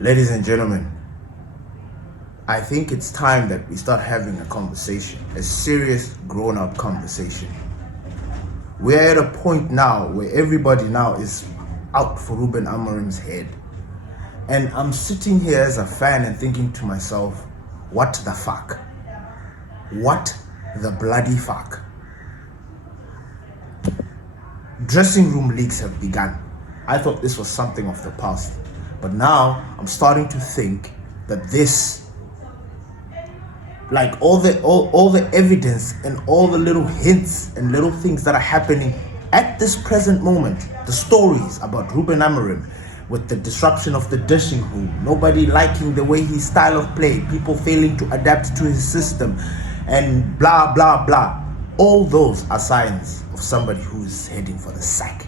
Ladies and gentlemen, I think it's time that we start having a conversation, a serious grown-up conversation. We're at a point now where everybody now is out for Ruben Amorim's head. And I'm sitting here as a fan and thinking to myself, what the fuck? What the bloody fuck? Dressing room leaks have begun. I thought this was something of the past. But now I'm starting to think that this, like all the evidence and all the little hints and little things that are happening at this present moment, the stories about Ruben Amorim with the disruption of the dressing room, nobody liking the way his style of play, people failing to adapt to his system, and blah, blah, blah. All those are signs of somebody who's heading for the sack.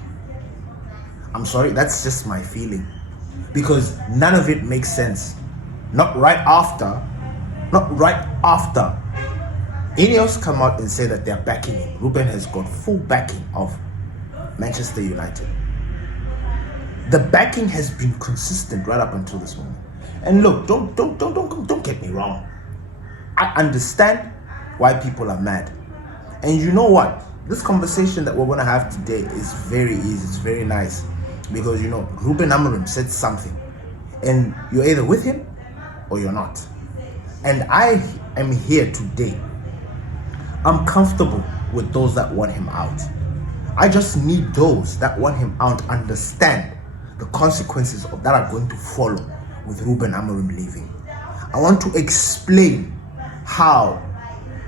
I'm sorry, that's just my feeling. Because none of it makes sense. Not right after Ineos come out and say that they're backing him. Ruben has got full backing of Manchester United. The backing has been consistent right up until this moment. And look, don't get me wrong. I understand why people are mad. And you know what? This conversation that we're going to have today is very easy. It's very nice. Because, Ruben Amorim said something. And you're either with him or you're not. And I am here today. I'm comfortable with those that want him out. I just need those that want him out understand the consequences of that are going to follow with Ruben Amorim leaving. I want to explain how,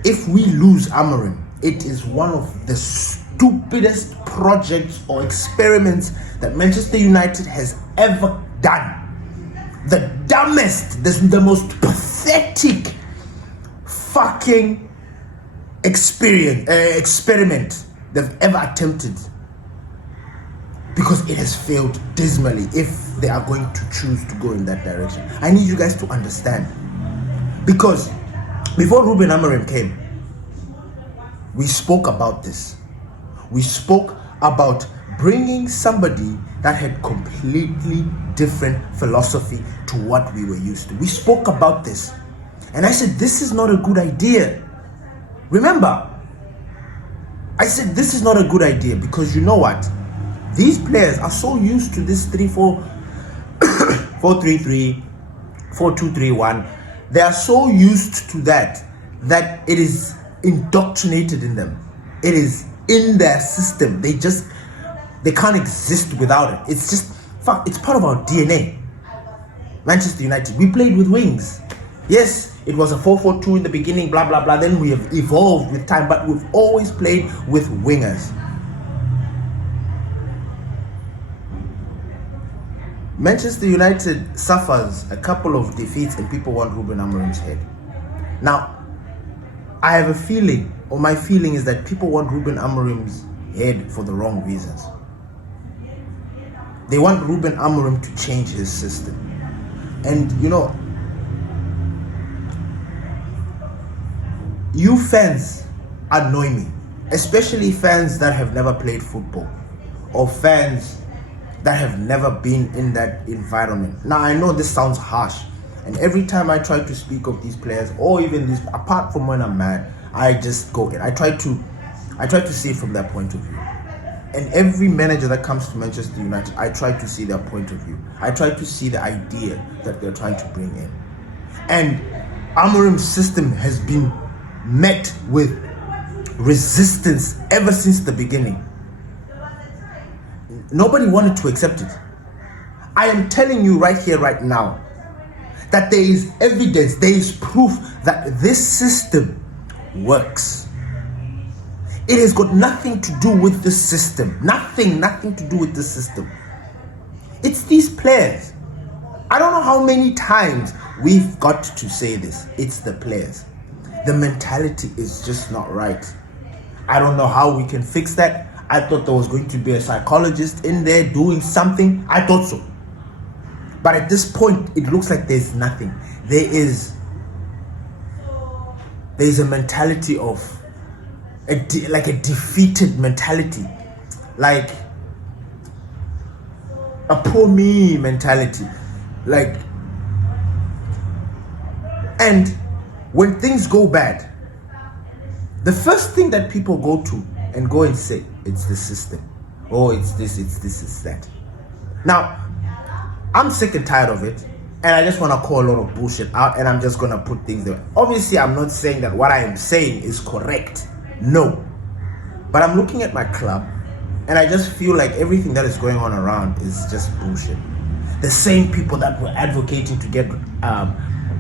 if we lose Amorim, it is one of the stupidest projects or experiments that Manchester United has ever done. The dumbest, the most pathetic fucking experiment they've ever attempted. Because it has failed dismally if they are going to choose to go in that direction. I need you guys to understand. Because before Ruben Amorim came, we spoke about this. We spoke about bringing somebody that had completely different philosophy to what we were used to. We spoke about this. And I said, this is not a good idea. Remember, I said, this is not a good idea because you know what? These players are so used to this 4-3-3, 4-2-3-1. They are so used to that it is indoctrinated in them. It is in their system. They can't exist without it. It's just, it's part of our DNA. Manchester United, we played with wings. Yes, it was a 4-4-2 in the beginning, blah, blah, blah. Then we have evolved with time, but we've always played with wingers. Manchester United suffers a couple of defeats and people want Ruben Amorim's head. Now, I have a feeling, or my feeling is that people want Ruben Amorim's head for the wrong reasons. They want Ruben Amorim to change his system. And you fans annoy me, especially fans that have never played football or fans that have never been in that environment. Now, I know this sounds harsh, and every time I try to speak of these players, or even this, apart from when I'm mad, I just go in. I try to see it from their point of view. And every manager that comes to Manchester United, I try to see their point of view. I try to see the idea that they're trying to bring in. And Amorim's system has been met with resistance ever since the beginning. Nobody wanted to accept it. I am telling you right here, right now, that there is evidence, there is proof that this system works. It has got nothing to do with the system. Nothing to do with the system. It's these players. I don't know how many times we've got to say this. It's the players. The mentality is just not right. I don't know how we can fix that. I thought there was going to be a psychologist in there doing something. I thought so. But at this point, it looks like there's nothing. There's a mentality of a defeated mentality, like a poor me mentality. Like And when things go bad, the first thing that people go to and go and say, it's the system. Oh, it's this, it's that. Now, I'm sick and tired of it. And I just want to call a lot of bullshit out, and I'm just going to put things there. Obviously, I'm not saying that what I am saying is correct. No. But I'm looking at my club, and I just feel like everything that is going on around is just bullshit. The same people that were advocating to get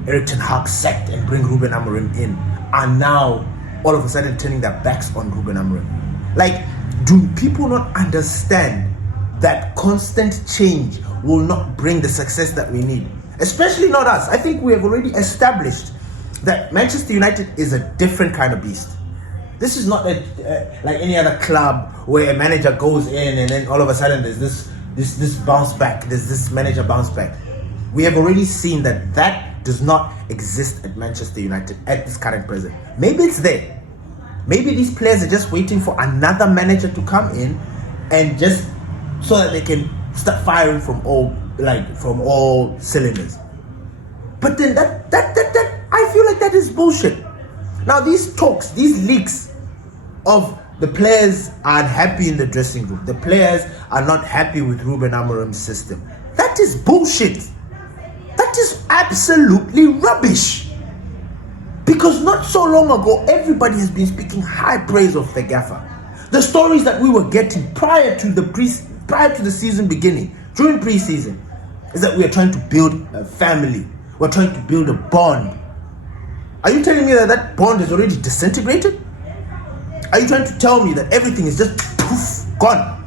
Erik ten Hag sacked and bring Ruben Amorim in are now all of a sudden turning their backs on Ruben Amorim. Like, do people not understand that constant change will not bring the success that we need? Especially not us. I think we have already established that Manchester United is a different kind of beast. This is not like any other club where a manager goes in and then all of a sudden there's this bounce back. There's this manager bounce back. We have already seen that does not exist at Manchester United at this current present. Maybe it's there. Maybe these players are just waiting for another manager to come in and just so that they can start firing from all cylinders. But then that I feel like that is bullshit. Now these talks, these leaks of the players are unhappy in the dressing room, the players are not happy with Ruben Amorim's system, that is bullshit. That is absolutely rubbish. Because not so long ago, everybody has been speaking high praise of the gaffer. The stories that we were getting prior to the season beginning, during pre-season, is that we are trying to build a family. We're trying to build a bond. Are you telling me that bond is already disintegrated? Are you trying to tell me that everything is just poof, gone?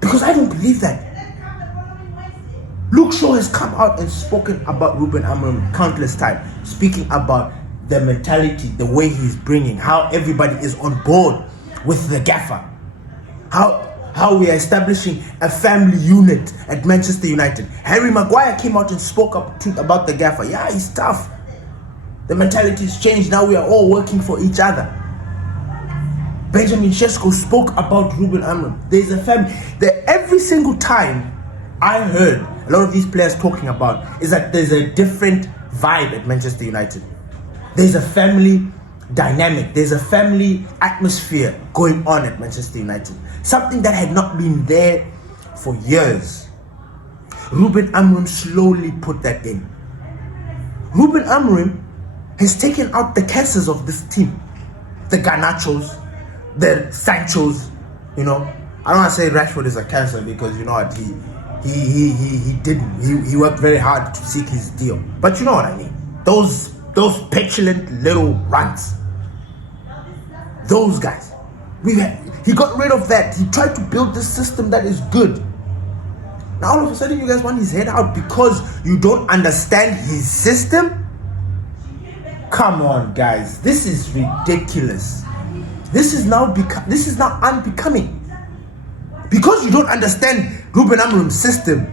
Because I don't believe that. Luke Shaw has come out and spoken about Ruben Amorim countless times, speaking about the mentality, the way he's bringing, how everybody is on board with the gaffer, how we are establishing a family unit at Manchester United. Harry Maguire came out and spoke about the gaffer. Yeah, he's tough. The mentality has changed. Now we are all working for each other. Benjamin Sesko spoke about Ruben Amorim. There's a family. Every single time I heard a lot of these players talking about is that there's a different vibe at Manchester United. There's a family dynamic. There's a family atmosphere going on at Manchester United. Something that had not been there for years. Ruben Amorim slowly put that in. Ruben Amorim has taken out the cancers of this team. The Garnachos, the Sanchos, I don't want to say Rashford is a cancer because you know what, he worked very hard to seek his deal. But you know what I mean. Those petulant little runts. Those guys. He got rid of that. He tried to build this system that is good. Now all of a sudden you guys want his head out because you don't understand his system? Come on, guys. This is ridiculous. This is now unbecoming. Because you don't understand Ruben Amorim's system,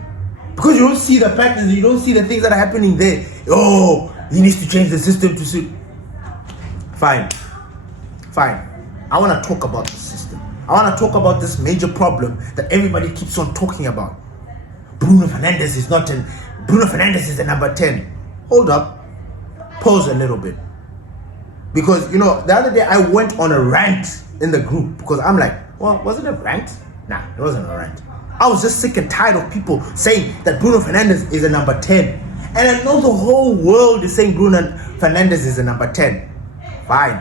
because you don't see the patterns, you don't see the things that are happening there. Oh, he needs to change the system to suit. Fine. I want to talk about the system. I want to talk about this major problem that everybody keeps on talking about. Bruno Fernandes is the number 10. Hold up. Pause a little bit. Because, the other day I went on a rant in the group because I'm like, well, was it a rant? Nah, it wasn't a rant. I was just sick and tired of people saying that Bruno Fernandes is a number 10. And I know the whole world is saying Bruno Fernandes is a number 10. Fine.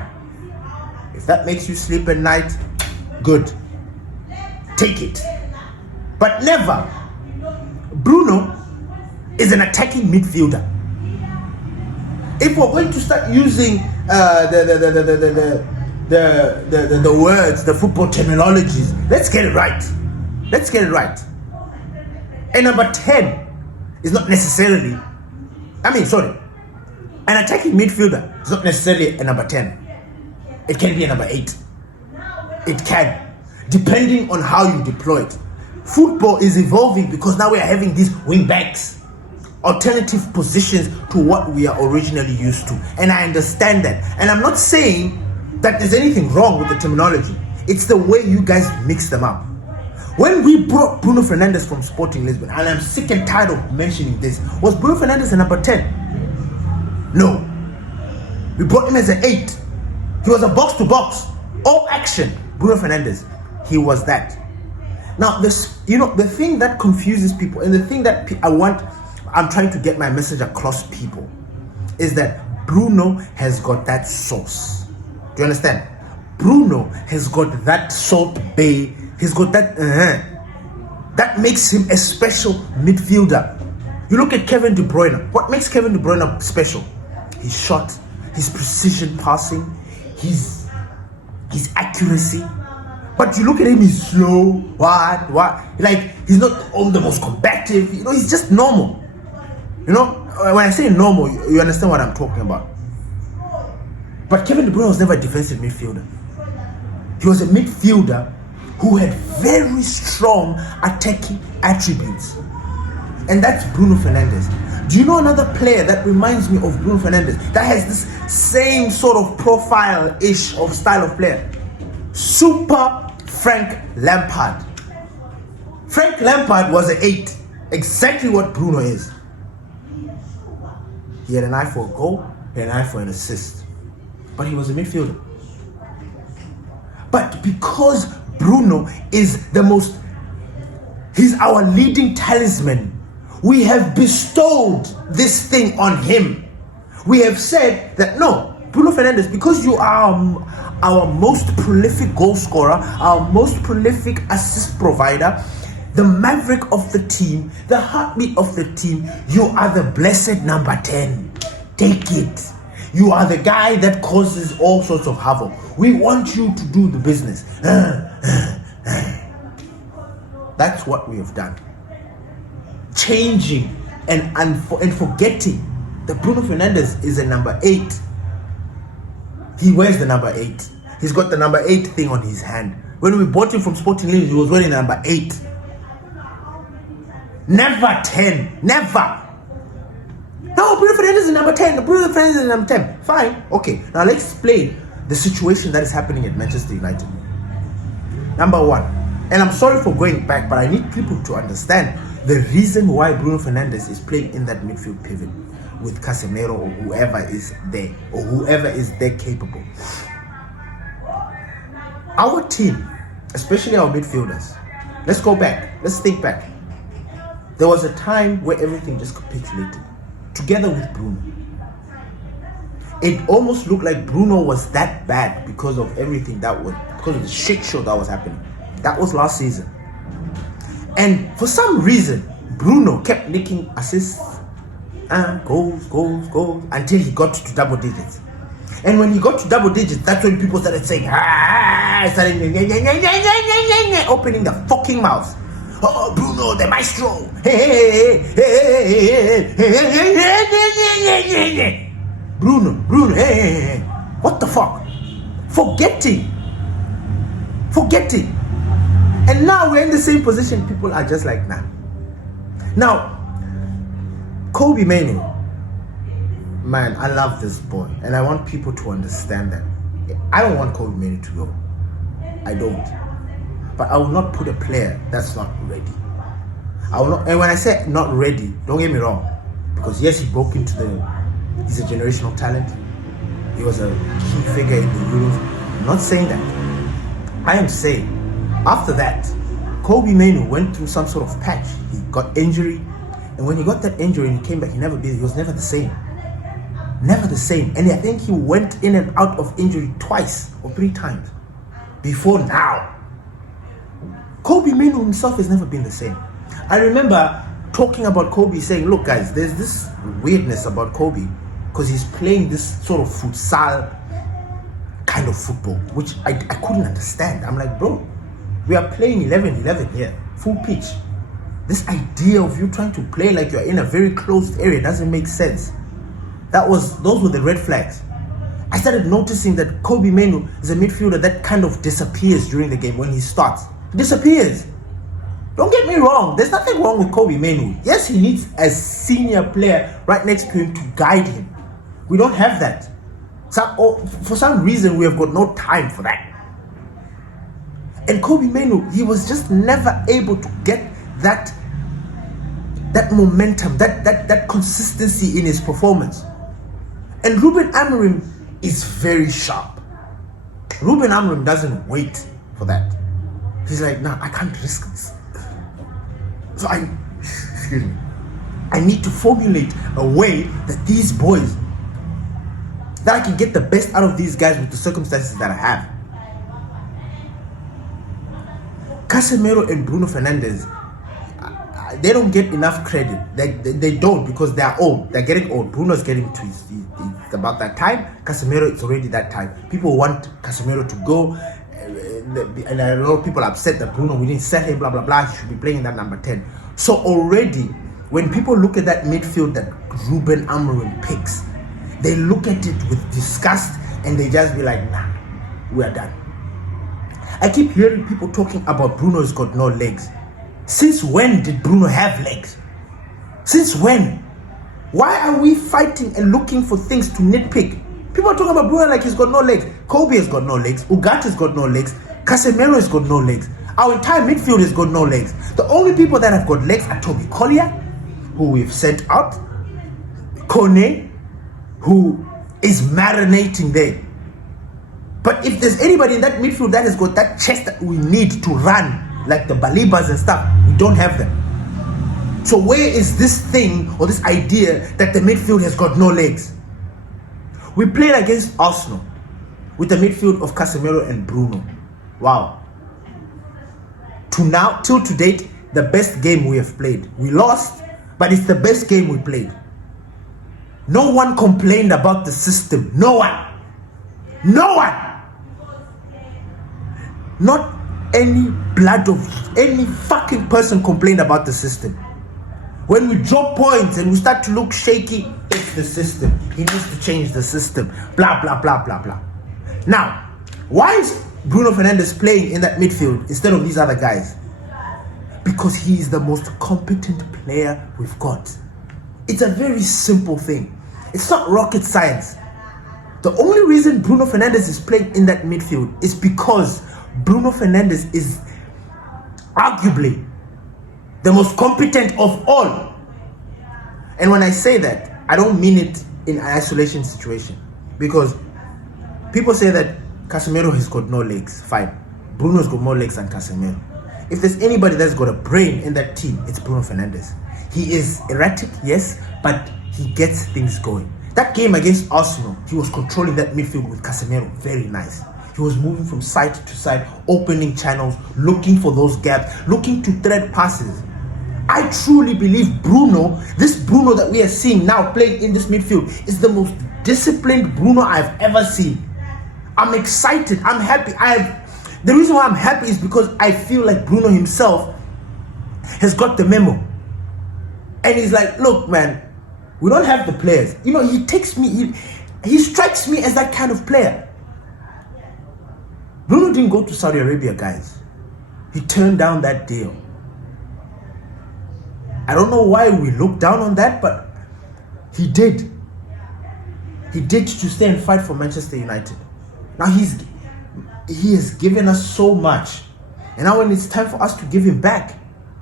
If that makes you sleep at night, good. Take it. But never. Bruno is an attacking midfielder. If we're going to start using the words, the football terminologies, let's get it right. And number 10 is not necessarily, an attacking midfielder is not necessarily a number 10. It can be a number 8. It can, depending on how you deploy it. Football is evolving because now we are having these wing backs, alternative positions to what we are originally used to. And I understand that. And I'm not saying that there's anything wrong with the terminology. It's the way you guys mix them up. When we brought Bruno Fernandes from Sporting Lisbon, and I'm sick and tired of mentioning this, was Bruno Fernandes a number 10? No. We brought him as an 8. He was a box-to-box. All action. Bruno Fernandes. He was that. Now, this, the thing that confuses people, and the thing that I'm trying to get my message across people, is that Bruno has got that sauce. Do you understand? Bruno has got that Salt Bay. He's got that. That makes him a special midfielder. You look at Kevin De Bruyne. What makes Kevin De Bruyne special? His shot, his precision passing, his accuracy. But you look at him, he's slow. What? Like, he's not the most combative. He's just normal. When I say normal, you understand what I'm talking about. But Kevin De Bruyne was never a defensive midfielder. He was a midfielder who had very strong attacking attributes. And that's Bruno Fernandes. Do you know another player that reminds me of Bruno Fernandes, that has this same sort of profile-ish of style of player? Super Frank Lampard. Frank Lampard was an 8. Exactly what Bruno is. He had an eye for a goal, he had an eye for an assist. But he was a midfielder. But because Bruno is he's our leading talisman, we have bestowed this thing on him. We have said that, no, Bruno Fernandes, because you are our most prolific goal scorer, our most prolific assist provider, the maverick of the team, the heartbeat of the team, you are the blessed number 10. Take it. You are the guy that causes all sorts of havoc. We want you to do the business. That's what we have done. Changing and forgetting that Bruno Fernandes is a number 8. He wears the number 8. He's got the number 8 thing on his hand. When we bought him from Sporting Leeds, he was wearing number 8. Never 10. Never. No, Bruno Fernandes is number 10. Bruno Fernandes is number 10. Fine. Okay. Now let's explain the situation that is happening at Manchester United. Number 1. And I'm sorry for going back, but I need people to understand the reason why Bruno Fernandes is playing in that midfield pivot with Casemiro or whoever is there, or whoever is there capable. Our team, especially our midfielders, let's go back. Let's think back. There was a time where everything just capitulated, together with Bruno. It almost looked like Bruno was that bad because of everything because of the shit show that was happening. That was last season. And for some reason, Bruno kept nicking assists, goals, until he got to double digits. And when he got to double digits, that's when people started saying, opening the fucking mouths. Oh, Bruno, the maestro. Bruno, hey. What the fuck? Forgetting. And now we're in the same position. People are just like, nah. Now, Kobbie Mainoo, man, I love this boy. And I want people to understand that. I don't want Kobbie Mainoo to go. I don't. But I will not put a player that's not ready. I will not, and when I say not ready, don't get me wrong. Because yes, he's a generational talent. He was a key figure in the Euros. I'm not saying that. I am saying, after that, Kobbie Mainoo went through some sort of patch. He got injury. And when he got that injury and he came back, he was never the same. Never the same. And I think he went in and out of injury twice or 3 times before now. Kobbie Mainoo himself has never been the same. I remember talking about Kobbie, saying, look guys, there's this weirdness about Kobbie because he's playing this sort of futsal kind of football, which I couldn't understand. I'm like, bro, we are playing 11-11 here, full pitch. This idea of you trying to play like you're in a very closed area doesn't make sense. Those were the red flags. I started noticing that Kobbie Mainoo is a midfielder that kind of disappears during the game when he starts. He disappears. Don't get me wrong, there's nothing wrong with Kobbie Mainoo. Yes, he needs a senior player right next to him to guide him. We don't have that. For some reason, we have got no time for that. And Kobbie Mainoo, he was just never able to get that momentum, that consistency in his performance. And Ruben Amorim is very sharp. Ruben Amorim doesn't wait for that. He's like, nah, I can't risk this. So I need to formulate a way that these boys, that I can get the best out of these guys with the circumstances that I have. Casemiro and Bruno Fernandes, they don't get enough credit. They don't, because they are old. They're getting old. Bruno's getting to it's about that time. Casemiro, it's already that time. People want Casemiro to go, and a lot of people are upset that Bruno, we didn't sell him, blah blah blah. He should be playing in that number 10. So already, when people look at that midfield that Ruben Amorim picks, they look at it with disgust and they just be like, nah, we are done. I keep hearing people talking about Bruno's got no legs. Since when did Bruno have legs? Since when? Why are we fighting and looking for things to nitpick? People are talking about Bruno like he's got no legs. Kobe has got no legs. Ugarte's got no legs. Casemiro has got no legs. Our entire midfield has got no legs. The only people that have got legs are Toby Collier, who we've sent out, Kone, who is marinating there. But if there's anybody in that midfield that has got that chest that we need to run, like the Balibas and stuff, we don't have them. So where is this thing or this idea that the midfield has got no legs? We played against Arsenal with the midfield of Casemiro and Bruno. Wow. Till to date, the best game we have played. We lost, but it's the best game we played. No one complained about the system. No one. No one. Not any blood of any fucking person complained about the system. When we drop points and we start to look shaky, it's the system. He needs to change the system. Blah, blah, blah, blah, blah. Now, why is Bruno Fernandes playing in that midfield instead of these other guys? Because he is the most competent player we've got. It's a very simple thing. It's not rocket science. The only reason Bruno Fernandes is playing in that midfield is because Bruno Fernandes is arguably the most competent of all. And when I say that, I don't mean it in an isolation situation. Because people say that Casemiro has got no legs. Fine. Bruno's got more legs than Casemiro. If there's anybody that's got a brain in that team, it's Bruno Fernandes. He is erratic, yes, but he gets things going. That game against Arsenal, he was controlling that midfield with Casemiro. Very nice. He was moving from side to side, opening channels, looking for those gaps, looking to thread passes. I truly believe Bruno, this Bruno that we are seeing now playing in this midfield, is the most disciplined Bruno I've ever seen. I'm excited. I'm happy. The reason why I'm happy is because I feel like Bruno himself has got the memo. And he's like, look, man, we don't have the players. You know, he takes me, he strikes me as that kind of player. Bruno didn't go to Saudi Arabia, guys. He turned down that deal. I don't know why we look down on that, but he did. He did to stay and fight for Manchester United. Now he has given us so much. And now when it's time for us to give him back,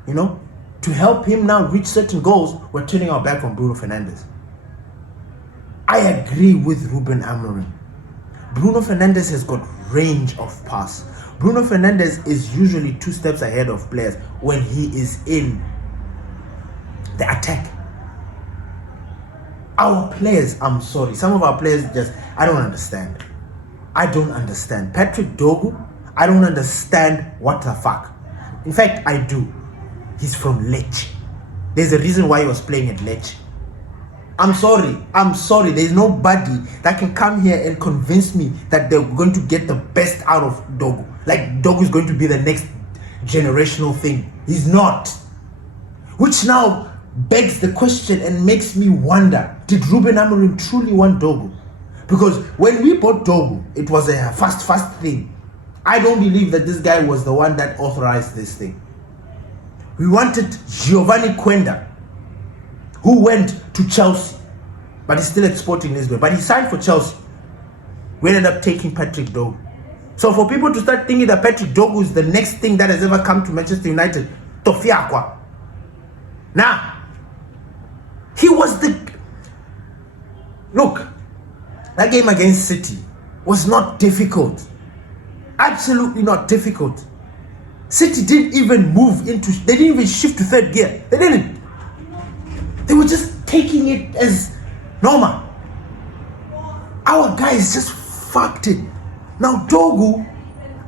you know, to help him now reach certain goals, we're turning our back on Bruno Fernandes. I agree with Ruben Amorim. Bruno Fernandes has got range of pass. Bruno Fernandes is usually 2 steps ahead of players when he is in the attack. Our players, I'm sorry, some of our players I don't understand. I don't understand. Patrick Dogu, I don't understand what the fuck. In fact, I do. He's from Lecce. There's a reason why he was playing at Lecce. I'm sorry. There's nobody that can come here and convince me that they're going to get the best out of Dogu. Like Dogu is going to be the next generational thing. He's not. Which now begs the question and makes me wonder, did Ruben Amorim truly want Dogu? Because when we bought Dogu, it was a fast thing. I don't believe that this guy was the one that authorized this thing. We wanted Giovanni Quenda, who went to Chelsea, but he's still at Sporting Lisbon. But he signed for Chelsea. We ended up taking Patrick Dogu. So for people to start thinking that Patrick Dogu is the next thing that has ever come to Manchester United, Tofiakwa. Now, he was the... Look, That game against City was not difficult. Absolutely not difficult. City didn't even they didn't even shift to third gear. They didn't. They were just taking it as normal. Our guys just fucked it. Now Dogu,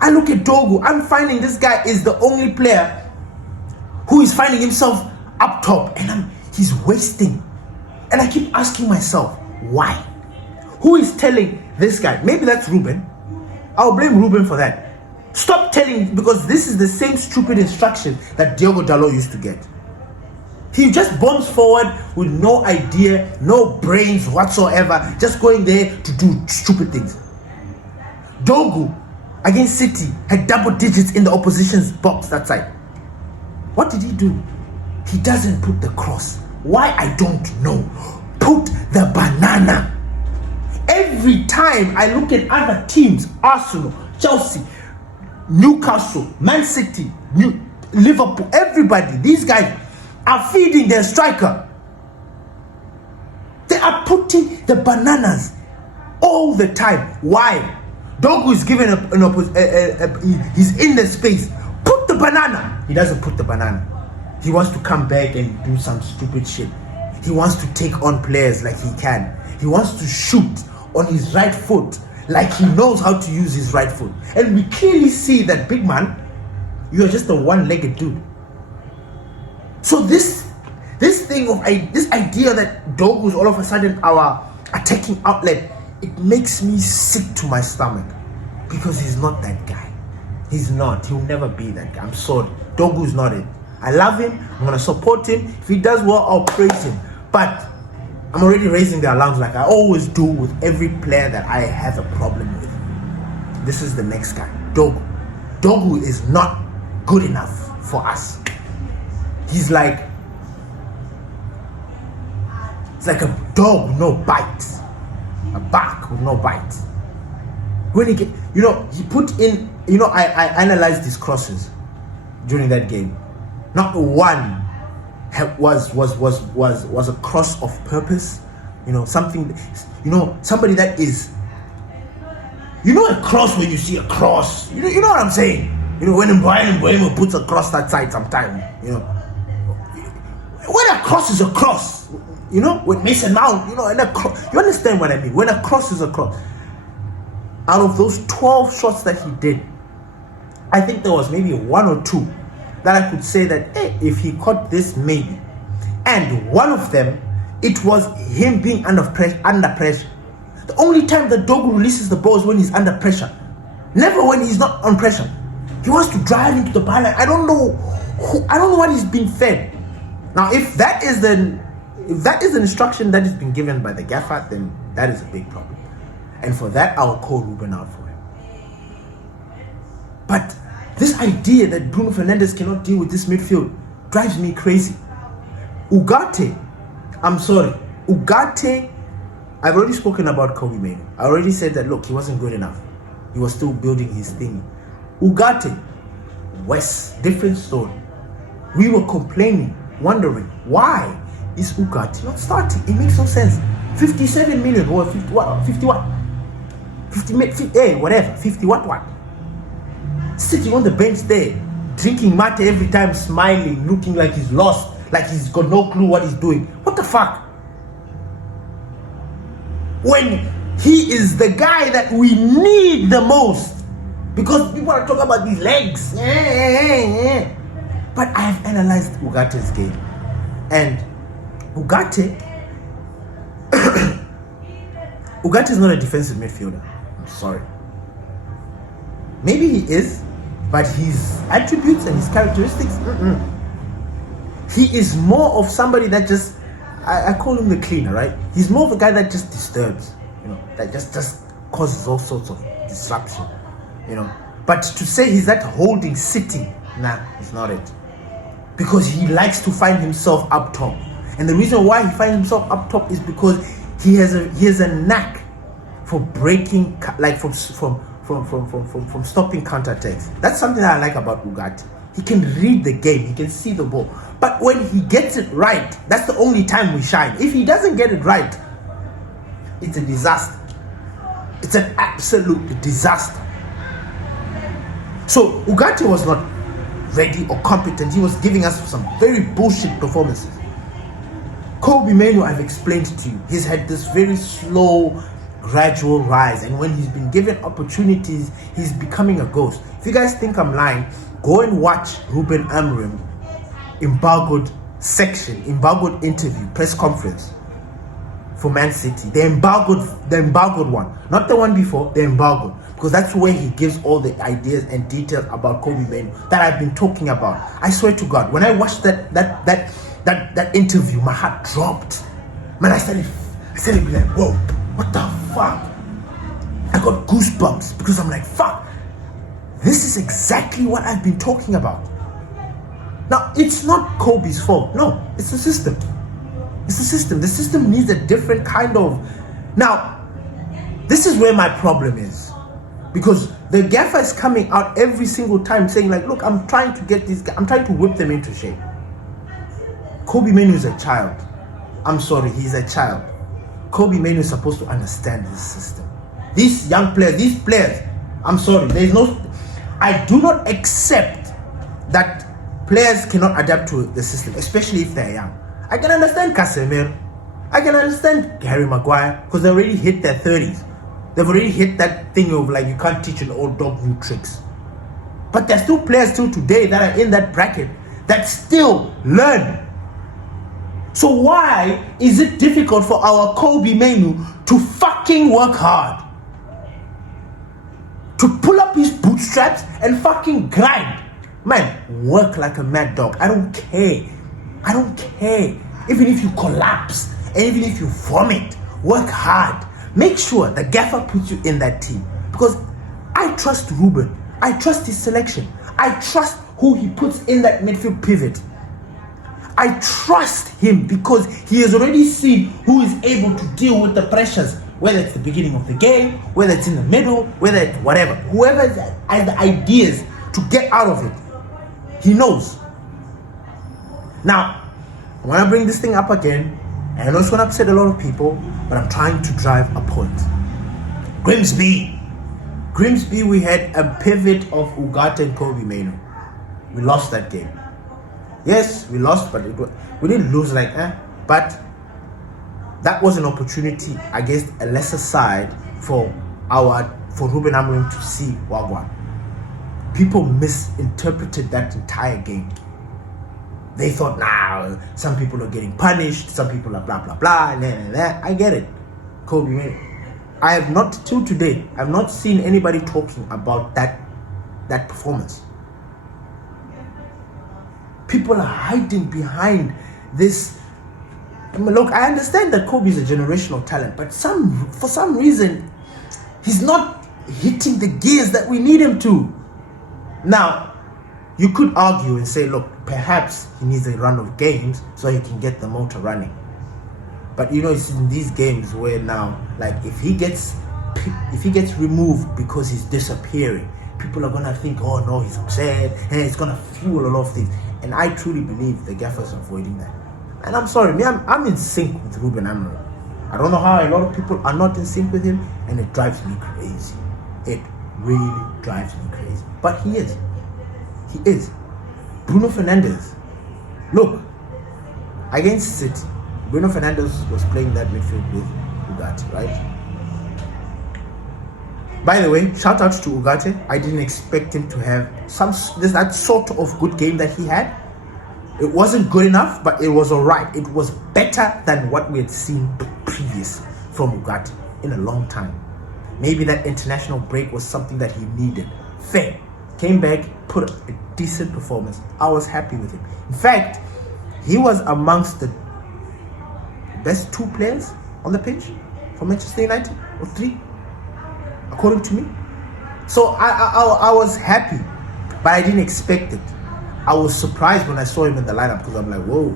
I look at Dogu, I'm finding this guy is the only player who is finding himself up top, and he's wasting. And I keep asking myself, why? Who is telling this guy? Maybe that's Ruben. I'll blame Ruben for that. Stop telling, because this is the same stupid instruction that Diogo Dalot used to get. He just bombs forward with no idea, no brains whatsoever, just going there to do stupid things. Dogu against City had double digits in the opposition's box that side. What did he do? He doesn't put the cross. Why? I don't know. Put the banana. Every time I look at other teams, Arsenal, Chelsea, Newcastle, Man City, Liverpool, everybody, these guys are feeding their striker. They are putting the bananas all the time. Why? Dogu is given he's in the space. Put the banana. He doesn't put the banana. He wants to come back and do some stupid shit. He wants to take on players like he can. He wants to shoot on his right foot like he knows how to use his right foot. And we clearly see that, big man, you're just a one-legged dude. So this thing of this idea that Dogu is all of a sudden our attacking outlet, it makes me sick to my stomach, because he's not that guy. He's not. He'll never be that guy. I'm sorry. Dogu is not it. I love him. I'm gonna support him. If he does well, I'll praise him. But I'm already raising the alarms like I always do with every player that I have a problem with. This is the next guy, Dogu. Dogu is not good enough for us. He's like a dog with no bite, a bark with no bite. When he he put in, I analyzed his crosses during that game. Not one was a cross of purpose. Something. Somebody that is. A cross when you see a cross. You know what I'm saying. When Mbuemo puts a cross that side sometime. When a cross is a cross. When Mason Mount. And a cross. You understand what I mean? When a cross is a cross. Out of those 12 shots that he did, I think there was maybe one or two that I could say that, hey, if he caught this, maybe. And one of them, it was him being under pressure. The only time that Dogu releases the ball is when he's under pressure. Never when he's not on pressure. He wants to drive into the byline. I don't know what he's being fed. Now, if that is an instruction that has been given by the gaffer, then that is a big problem. And for that, I'll call Ruben out for him. But this idea that Bruno Fernandes cannot deal with this midfield drives me crazy. Ugarte, I'm sorry. Ugarte, I've already spoken about Kobe Mano. I already said that, look, he wasn't good enough. He was still building his thing. Ugarte, West, different story. We were complaining, wondering, why is Ugarte not starting? It makes no sense. 57 million or 50 what? 50 what? 50, whatever. 50 what? Sitting on the bench there, drinking mate every time, smiling, looking like he's lost, like he's got no clue what he's doing. What the fuck? When he is the guy that we need the most, because people are talking about these legs. But I have analyzed Ugate's game, and Ugarte is not a defensive midfielder. I'm sorry. Maybe he is, but his attributes and his characteristics, he is more of somebody that just, I call him the cleaner, right? He's more of a guy that just disturbs, that just causes all sorts of disruption, But to say he's that holding, sitting, nah, it's not it. Because he likes to find himself up top. And the reason why he finds himself up top is because he has a knack for breaking, like from stopping counterattacks. That's something that I like about Ugarte. He can read the game. He can see the ball. But when he gets it right, that's the only time we shine. If he doesn't get it right, it's a disaster. It's an absolute disaster. So Ugarte was not ready or competent. He was giving us some very bullshit performances. Kobe Mainoo, I've explained to you, he's had this very slow, gradual rise, and when he's been given opportunities, he's becoming a ghost. If you guys think I'm lying, go and watch Ruben Amorim embargoed interview, press conference for Man City. The embargoed one, not the one before, the embargoed, because that's where he gives all the ideas and details about Kobe Mainoo that I've been talking about. I swear to God, when I watched that interview, my heart dropped. Man, I started being like, whoa, what the fuck? I got goosebumps because I'm like, fuck, this is exactly what I've been talking about. Now, it's not Kobe's fault. No, it's the system. It's the system. The system needs a different kind of... Now, this is where my problem is. Because the gaffer is coming out every single time saying like, look, I'm trying to get these guys, I'm trying to whip them into shape. Kobe Mainoo is a child. I'm sorry, he's a child. Kobe Mainoo is supposed to understand this system. These young players, I'm sorry, I do not accept that players cannot adapt to the system, especially if they're young. I can understand Casemiro. I can understand Harry Maguire because they already hit their 30s. They've already hit that thing of like, you can't teach an old dog new tricks. But there's still players still today that are in that bracket that still learn. So why is it difficult for our Kobe Mainoo to fucking work hard? To pull up his bootstraps and fucking grind. Man, work like a mad dog. I don't care. Even if you collapse, and even if you vomit, work hard. Make sure the gaffer puts you in that team. Because I trust Ruben. I trust his selection. I trust who he puts in that midfield pivot. I trust him because he has already seen who is able to deal with the pressures, whether it's the beginning of the game, whether it's in the middle, whether it's whatever. Whoever has the ideas to get out of it, he knows. Now, I want to bring this thing up again, and I know it's going to upset a lot of people, but I'm trying to drive a point. Grimsby, we had a pivot of Ugarte and Kobe Mainoo. We lost that game. Yes, we lost, but we didn't lose like that. But that was an opportunity against a lesser side for Ruben Amorim to see Wagwan. People misinterpreted that entire game. They thought, nah, some people are getting punished, some people are blah blah blah, and that. I get it. Kobe Mainoo. I have not till today, I've not seen anybody talking about that performance. People are hiding behind this. Look, I understand that Kobe is a generational talent, but for some reason, he's not hitting the gears that we need him to. Now, you could argue and say, look, perhaps he needs a run of games so he can get the motor running. But you know, it's in these games where now, like, if he gets removed because he's disappearing, people are gonna think, oh no, he's upset, and it's gonna fuel a lot of things. And I truly believe the gaffer's avoiding that. And I'm sorry, I'm in sync with Ruben Amorim. I don't know how a lot of people are not in sync with him, and it drives me crazy. It really drives me crazy. But he is. He is. Bruno Fernandes. Look, against City, Bruno Fernandes was playing that midfield with Ugarte, right? By the way, shout out to Ugarte. I didn't expect him to have that sort of good game that he had. It wasn't good enough, but it was alright. It was better than what we had seen previous from Ugarte in a long time. Maybe that international break was something that he needed. Fair. Came back, put up a decent performance. I was happy with him. In fact, he was amongst the best 2 players on the pitch for Manchester United, or 3, according to me. So I was happy, but I didn't expect it. I was surprised when I saw him in the lineup because I'm like, whoa,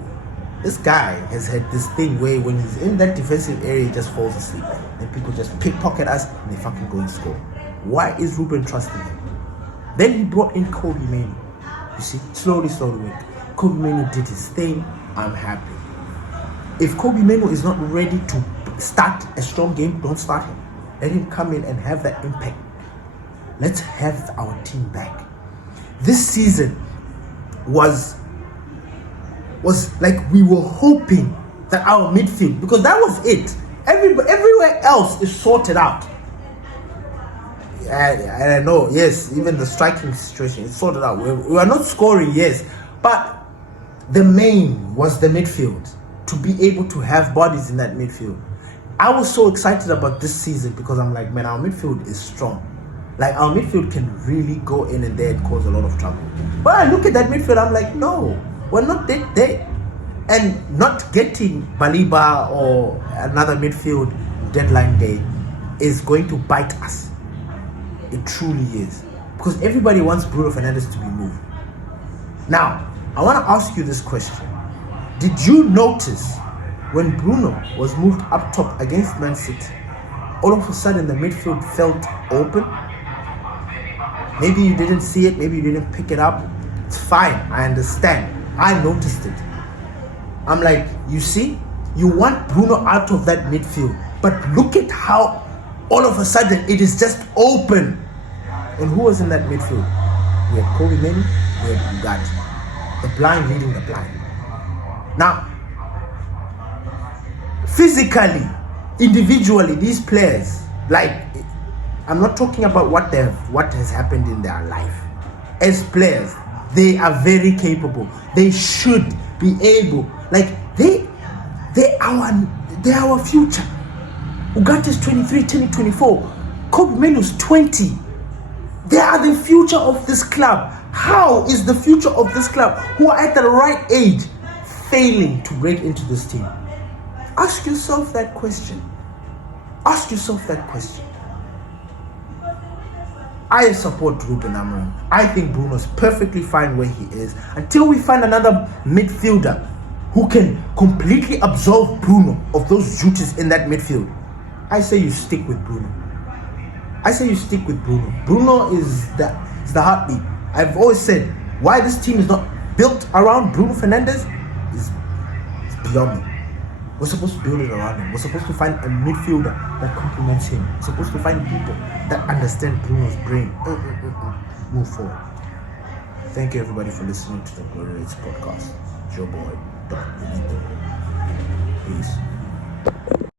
this guy has had this thing where when he's in that defensive area, he just falls asleep. And people just pickpocket us and they fucking go and score. Why is Ruben trusting him? Then he brought in Kobe Mainoo. You see, slowly went. Kobe Mainoo did his thing. I'm happy. If Kobe Mainoo is not ready to start a strong game, don't start him. Let him come in and have that impact. Let's have our team back. This season was like we were hoping that our midfield, because that was it. Everywhere else is sorted out. I know, yes, even the striking situation is sorted out. We are not scoring, yes, but the main was the midfield, to be able to have bodies in that midfield. I was so excited about this season because I'm like, man, our midfield is strong. Like, our midfield can really go in and there and cause a lot of trouble. But I look at that midfield, I'm like, no, we're not there. And not getting Baliba or another midfield deadline day is going to bite us. It truly is. Because everybody wants Bruno Fernandes to be moved. Now, I want to ask you this question. Did you notice when Bruno was moved up top against Man City, all of a sudden the midfield felt open? Maybe you didn't see it, maybe you didn't pick it up. It's fine, I understand. I noticed it. I'm like, you see, you want Bruno out of that midfield, but look at how all of a sudden it is just open. And who was in that midfield? We had Kobe Menu, we had Ugarte. The blind leading the blind. Now, physically, individually, these players, like, I'm not talking about what has happened in their life. As players, they are very capable. They should be able, like, they are our future. Ugarte is 23, turning 24. Kobe Menu is 20. They are the future of this club. How is the future of this club, who are at the right age, failing to break into this team? Ask yourself that question. Ask yourself that question. I support Ruben Amorim. I think Bruno's perfectly fine where he is until we find another midfielder who can completely absolve Bruno of those duties in that midfield. I say you stick with Bruno. Bruno is the heartbeat. I've always said why this team is not built around Bruno Fernandes is beyond me. We're supposed to build it around him. We're supposed to find a midfielder that complements him. We're supposed to find people that understand Bruno's brain. Move forward. Thank you, everybody, for listening to the Glory Rates podcast. It's your boy, Don Benito. Peace.